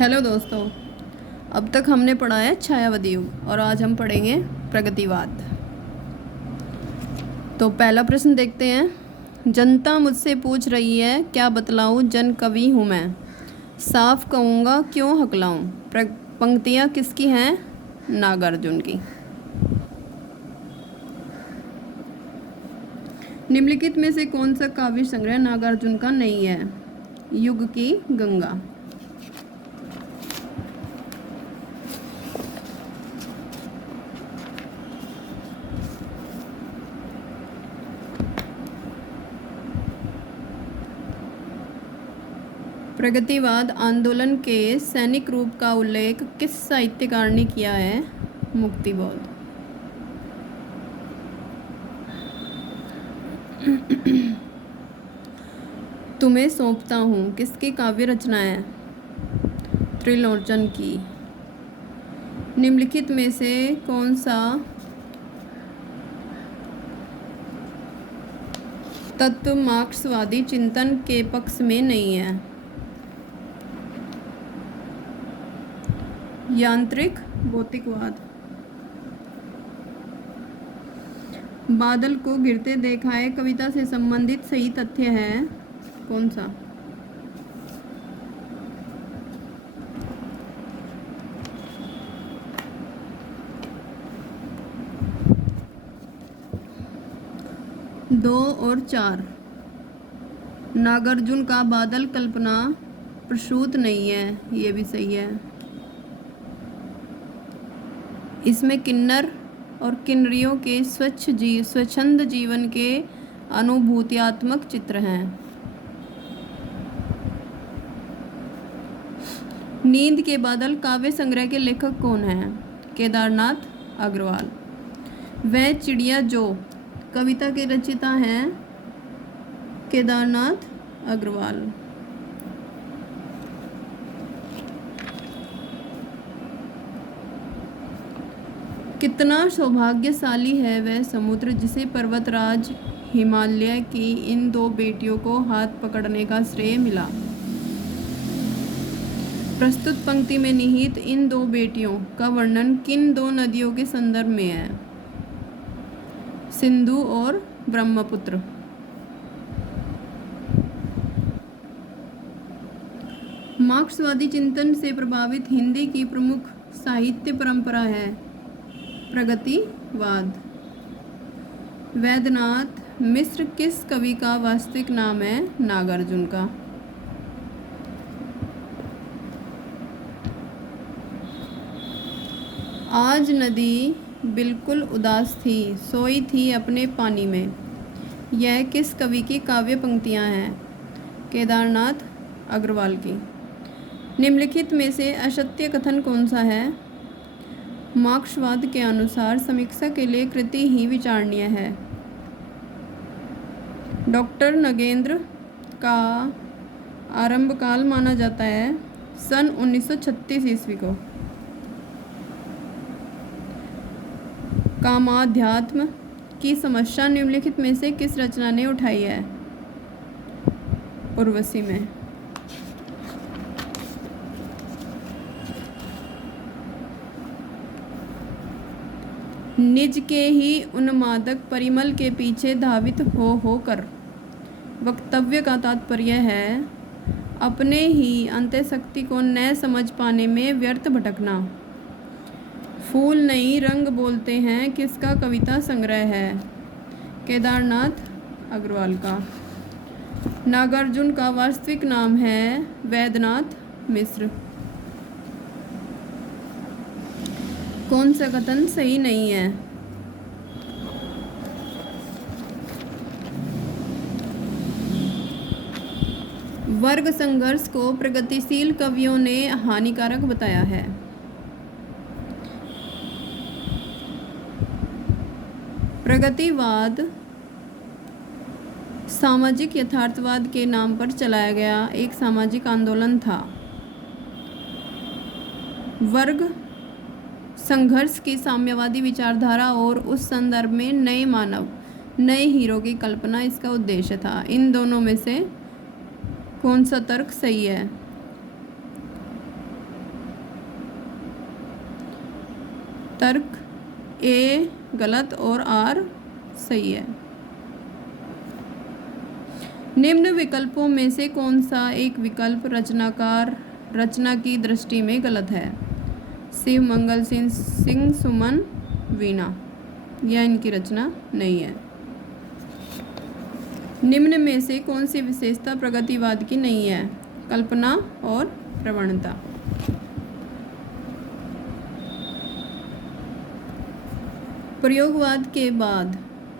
Hello दोस्तों। अब तक हमने पढ़ा है छायावादी युग और आज हम पढ़ेंगे प्रगतिवाद। तो पहला प्रश्न देखते हैं। जनता मुझसे पूछ रही है क्या बतलाऊं, जन कवि हूँ मैं, साफ कहूँगा क्यों हकलाऊं। पंक्तियाँ किसकी हैं? नागार्जुन की। निम्नलिखित में से कौन सा काव्य संग्रह नागार्जुन का नहीं है? युग की गंगा। प्रगतिवाद आंदोलन के सैनिक रूप का उल्लेख किस साहित्यकार ने किया है? मुक्तिबोध। तुम्हें सौंपता हूँ किसकी काव्य रचना है? त्रिलोचन की। निम्नलिखित में से कौन सा तत्व मार्क्सवादी चिंतन के पक्ष में नहीं है? यांत्रिक भौतिकवाद। बादल को गिरते देखा है कविता से संबंधित सही तथ्य है कौन सा? दो और चार। नागार्जुन का बादल कल्पना प्रसूत नहीं है, ये भी सही है। इसमें किन्नर और किन्नरियों के स्वच्छंद जीवन के अनुभूत्यात्मक चित्र हैं। नींद के बादल काव्य संग्रह के लेखक कौन हैं? केदारनाथ अग्रवाल। वह चिड़िया जो कविता के रचयिता हैं केदारनाथ अग्रवाल। कितना सौभाग्यशाली है वह समुद्र जिसे पर्वतराज हिमालय की इन दो बेटियों को हाथ पकड़ने का श्रेय मिला। प्रस्तुत पंक्ति में निहित इन दो बेटियों का वर्णन किन दो नदियों के संदर्भ में है? सिंधु और ब्रह्मपुत्र। मार्क्सवादी चिंतन से प्रभावित हिंदी की प्रमुख साहित्य परंपरा है प्रगतिवाद। वैद्यनाथ मिश्र किस कवि का वास्तविक नाम है? नागार्जुन का। आज नदी बिल्कुल उदास थी, सोई थी अपने पानी में। यह किस कवि की काव्य पंक्तियाँ हैं? केदारनाथ अग्रवाल की। निम्नलिखित में से असत्य कथन कौन सा है? मार्क्सवाद के अनुसार समीक्षा के लिए कृति ही विचारणीय है। डॉक्टर नगेंद्र का आरंभकाल माना जाता है सन 1936 ईस्वी को। कामाध्यात्म की समस्या निम्नलिखित में से किस रचना ने उठाई है? उर्वशी में। निज के ही उन्मादक परिमल के पीछे धावित होकर। वक्तव्य का तात्पर्य है अपने ही अंतःशक्ति को न समझ पाने में व्यर्थ भटकना। फूल नहीं रंग बोलते हैं किसका कविता संग्रह है? केदारनाथ अग्रवाल का। नागार्जुन का वास्तविक नाम है वैद्यनाथ मिश्र। कौन सा कथन सही नहीं है? वर्ग संघर्ष को प्रगतिशील कवियों ने हानिकारक बताया है। प्रगतिवाद सामाजिक यथार्थवाद के नाम पर चलाया गया एक सामाजिक आंदोलन था। वर्ग संघर्ष की साम्यवादी विचारधारा और उस संदर्भ में नए मानव, नए हीरो की कल्पना इसका उद्देश्य था। इन दोनों में से कौन सा तर्क सही है? तर्क ए गलत और आर सही है। निम्न विकल्पों में से कौन सा एक विकल्प रचना की दृष्टि में गलत है? शिव मंगल सिंह सुमन वीणा, यह इनकी रचना नहीं है। निम्न में से कौन सी विशेषता प्रगतिवाद की नहीं है? कल्पना और प्रवणता। प्रयोगवाद के बाद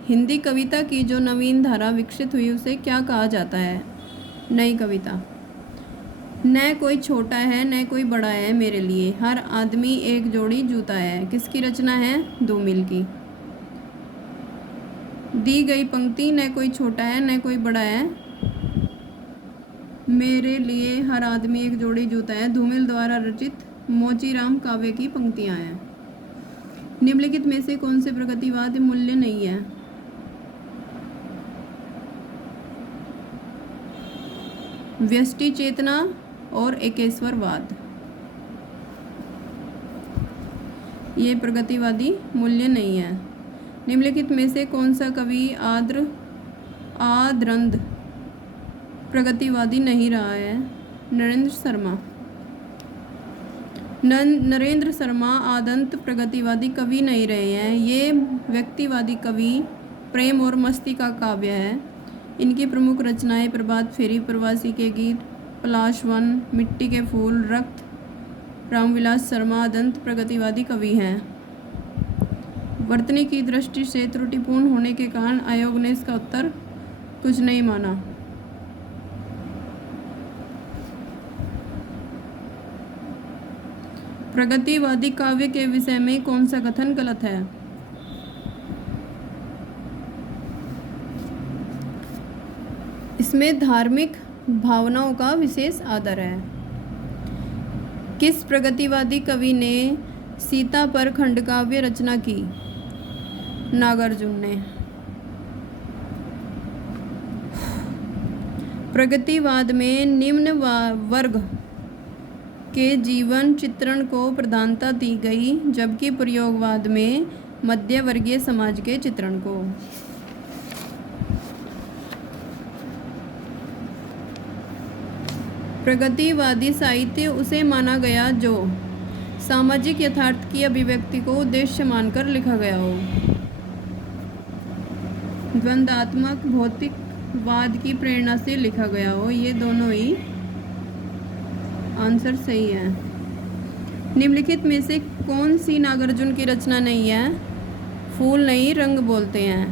हिंदी कविता की जो नवीन धारा विकसित हुई उसे क्या कहा जाता है? नई कविता। न कोई छोटा है न कोई बड़ा है मेरे लिए, हर आदमी एक जोड़ी जूता है, किसकी रचना है? धूमिल की। दी गई पंक्ति न कोई छोटा है न कोई बड़ा है मेरे लिए, हर आदमी एक जोड़ी जूता है, धूमिल द्वारा रचित मोचीराम काव्य की पंक्तियां हैं। निम्नलिखित में से कौन से प्रगतिवाद मूल्य नहीं है? व्यष्टि चेतना और एकेश्वरवाद, ये प्रगतिवादी मूल्य नहीं है। निम्नलिखित में से कौन सा कवि आद्रंद प्रगतिवादी नहीं रहा है? नरेंद्र शर्मा। नरेंद्र शर्मा आदंत प्रगतिवादी कवि नहीं रहे हैं। ये व्यक्तिवादी कवि प्रेम और मस्ती का काव्य है। इनकी प्रमुख रचनाएं प्रभात फेरी, प्रवासी के गीत, पलाश वन, मिट्टी के फूल, रक्त। रामविलास शर्मा आदंत प्रगतिवादी कवि हैं। वर्तनी की दृष्टि से त्रुटिपूर्ण होने के कारण आयोग ने इसका उत्तर कुछ नहीं माना। प्रगतिवादी काव्य के विषय में कौन सा कथन गलत है? इसमें धार्मिक भावनाओं का विशेष आदर है। किस प्रगतिवादी कवि ने सीता पर खंडकाव्य रचना की? नागार्जुन ने। प्रगतिवाद में निम्न वर्ग के जीवन चित्रण को प्रधानता दी गई, जबकि प्रयोगवाद में मध्य वर्गीय समाज के चित्रण को। प्रगतिवादी साहित्य उसे माना गया जो सामाजिक यथार्थ की अभिव्यक्ति को उद्देश्य मानकर लिखा गया हो। द्वंद्वात्मक भौतिकवाद की प्रेरणा से लिखा गया हो। ये दोनों ही आंसर सही है। निम्नलिखित में से कौन सी नागार्जुन की रचना नहीं है? फूल नहीं रंग बोलते हैं।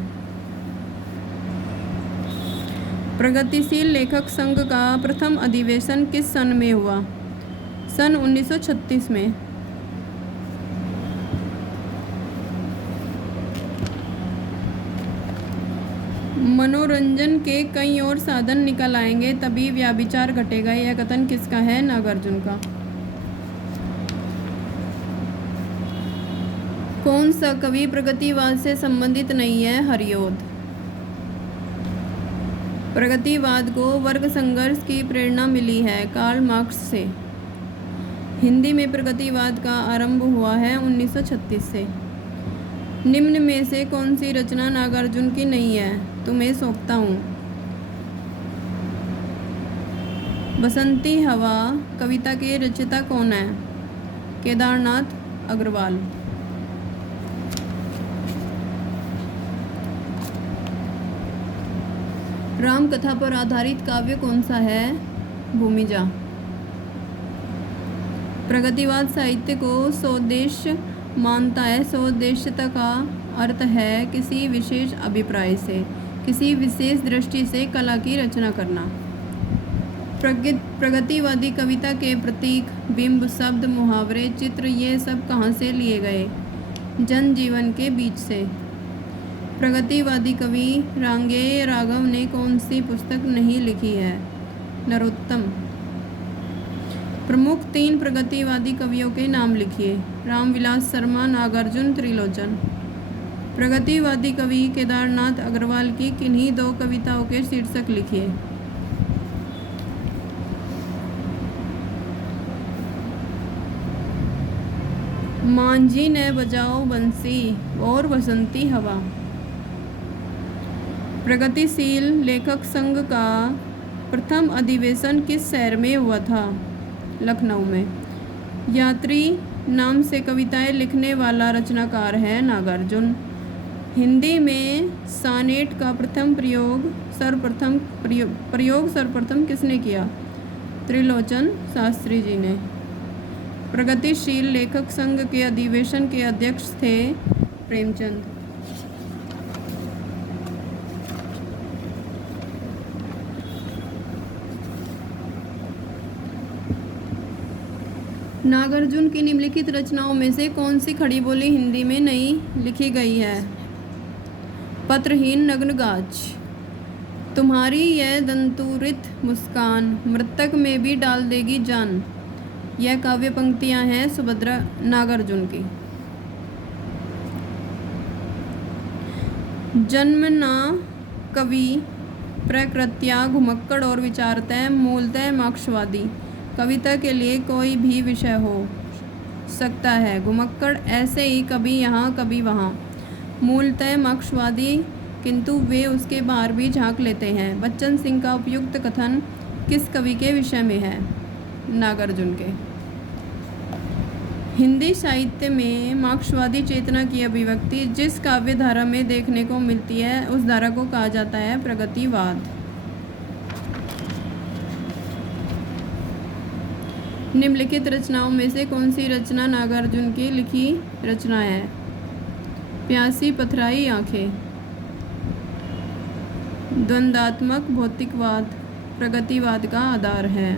प्रगतिशील लेखक संघ का प्रथम अधिवेशन किस सन में हुआ? सन 1936 में। मनोरंजन के कई और साधन निकल आएंगे तभी व्याभिचार घटेगा, यह कथन किसका है? नागार्जुन का। कौन सा कवि प्रगतिवाद से संबंधित नहीं है? हरिऔध। प्रगतिवाद को वर्ग संघर्ष की प्रेरणा मिली है कार्ल मार्क्स से। हिंदी में प्रगतिवाद का आरंभ हुआ है 1936 से। निम्न में से कौन सी रचना नागार्जुन की नहीं है? तुम्हें सौंपता हूँ। बसंती हवा कविता के रचयिता कौन है? केदारनाथ अग्रवाल। राम कथा पर आधारित काव्य कौन सा है? भूमिजा। प्रगतिवाद साहित्य को स्वोद्देश्य मानता है। स्वोद्देश्यता का अर्थ है किसी विशेष अभिप्राय से, किसी विशेष दृष्टि से कला की रचना करना। प्रगतिवादी कविता के प्रतीक, बिंब, शब्द, मुहावरे, चित्र, ये सब कहाँ से लिए गए? जनजीवन के बीच से। प्रगतिवादी कवि रांगेय राघव ने कौन सी पुस्तक नहीं लिखी है? नरोत्तम। प्रमुख 3 प्रगतिवादी कवियों के नाम लिखिए। रामविलास शर्मा, नागार्जुन, त्रिलोचन। प्रगतिवादी कवि केदारनाथ अग्रवाल की किन्हीं 2 कविताओं के शीर्षक लिखिए। मांझी ने बजाओ बंसी और बसंती हवा। प्रगतिशील लेखक संघ का प्रथम अधिवेशन किस शहर में हुआ था? लखनऊ में। यात्री नाम से कविताएं लिखने वाला रचनाकार है नागार्जुन। हिंदी में सानेट का प्रयोग सर्वप्रथम किसने किया? त्रिलोचन शास्त्री जी ने। प्रगतिशील लेखक संघ के अधिवेशन के अध्यक्ष थे प्रेमचंद। नागार्जुन की निम्नलिखित रचनाओं में से कौन सी खड़ी बोली हिंदी में नहीं लिखी गई है? पत्रहीन नग्न गाछ। तुम्हारी यह दंतुरित मुस्कान मृतक में भी डाल देगी जान। यह काव्य पंक्तियां हैं सुभद्रा नागार्जुन की। जन्मना कवि प्रकृत्या घुमक्कड़ और विचारतः मूलतः मार्क्सवादी। कविता के लिए कोई भी विषय हो सकता है। घुमक्कड़ ऐसे ही कभी यहाँ कभी वहाँ। मूलतः मार्क्सवादी, किंतु वे उसके बाहर भी झांक लेते हैं। बच्चन सिंह का उपयुक्त कथन किस कवि के विषय में है? नागार्जुन के। हिंदी साहित्य में मार्क्सवादी चेतना की अभिव्यक्ति जिस काव्य धारा में देखने को मिलती है उस धारा को कहा जाता है प्रगतिवाद। निम्नलिखित रचनाओं में से कौन सी रचना नागार्जुन की लिखी रचना है? प्यासी पथराई आंखें। द्वंद्वात्मक भौतिकवाद प्रगतिवाद का आधार है।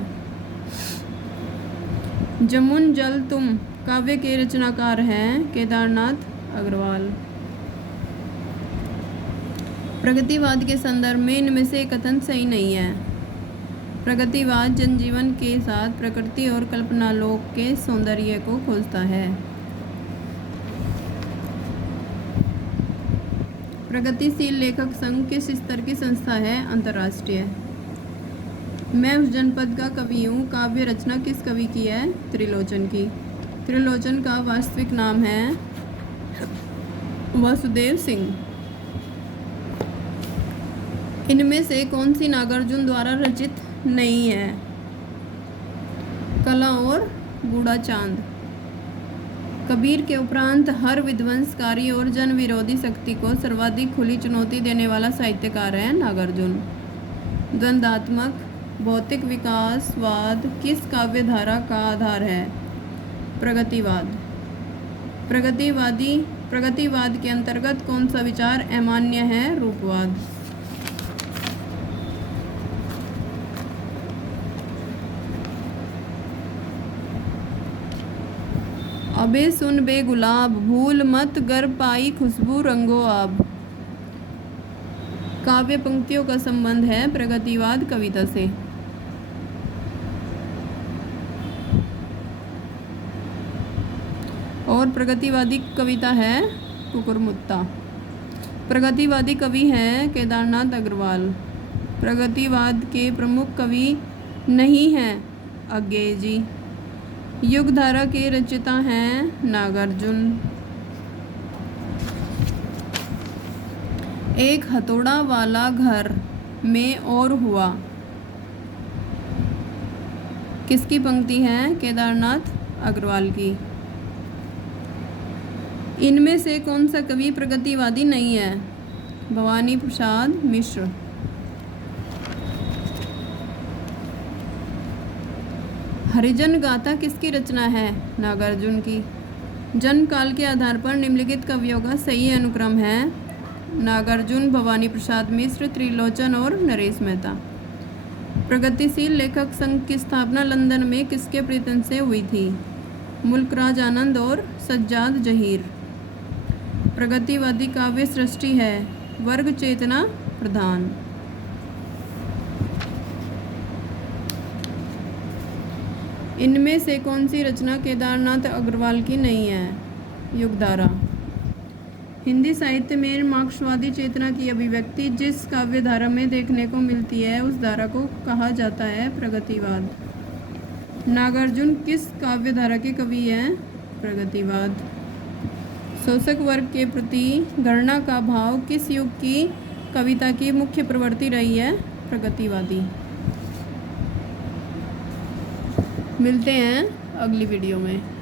जमुन जल तुम काव्य के रचनाकार हैं केदारनाथ अग्रवाल। प्रगतिवाद के संदर्भ में इनमें से कथन सही नहीं है। प्रगतिवाद जनजीवन के साथ प्रकृति और कल्पनालोक के सौंदर्य को खोजता है। प्रगतिशील लेखक संघ किस स्तर की संस्था है? अंतर्राष्ट्रीय। मैं उस जनपद का कवि हूँ काव्य रचना किस कवि की है? त्रिलोचन की। त्रिलोचन का वास्तविक नाम है वासुदेव सिंह। इनमें से कौन सी नागार्जुन द्वारा रचित नहीं है? कला और बूढ़ा चांद। कबीर के उपरांत हर विध्वंसकारी और जन विरोधी शक्ति को सर्वाधिक खुली चुनौती देने वाला साहित्यकार है नागार्जुन। द्वंद्वात्मक भौतिक विकासवाद किस काव्य धारा का आधार है? प्रगतिवाद। प्रगतिवाद के अंतर्गत कौन सा विचार अमान्य है? रूपवाद। अबे सुन बे गुलाब भूल मत गर पाई खुशबू रंगो आब। काव्य पंक्तियों का संबंध है प्रगतिवाद कविता से। और प्रगतिवादी कविता है कुकुरमुत्ता। प्रगतिवादी कवि हैं केदारनाथ अग्रवाल। प्रगतिवाद के प्रमुख कवि नहीं हैं अज्ञेय जी। युगधारा के रचयिता हैं नागार्जुन। एक हथौड़ा वाला घर में और हुआ किसकी पंक्ति है? केदारनाथ अग्रवाल की। इनमें से कौन सा कवि प्रगतिवादी नहीं है? भवानी प्रसाद मिश्र। हरिजन गाथा किसकी रचना है? नागार्जुन की। जन्म काल के आधार पर निम्नलिखित कवियों का सही अनुक्रम है नागार्जुन, भवानी प्रसाद मिश्र, त्रिलोचन और नरेश मेहता। प्रगतिशील लेखक संघ की स्थापना लंदन में किसके प्रयत्न से हुई थी? मुल्कराज आनंद और सज्जाद जहीर। प्रगतिवादी काव्य सृष्टि है वर्ग चेतना प्रधान। इनमें से कौन सी रचना केदारनाथ अग्रवाल की नहीं है? युगधारा। हिंदी साहित्य में मार्क्सवादी चेतना की अभिव्यक्ति जिस काव्य धारा में देखने को मिलती है उस धारा को कहा जाता है प्रगतिवाद। नागार्जुन किस काव्य धारा के कवि हैं? प्रगतिवाद। शोषक वर्ग के प्रति घृणा का भाव किस युग की कविता की मुख्य प्रवृत्ति रही है? प्रगतिवादी। मिलते हैं अगली वीडियो में।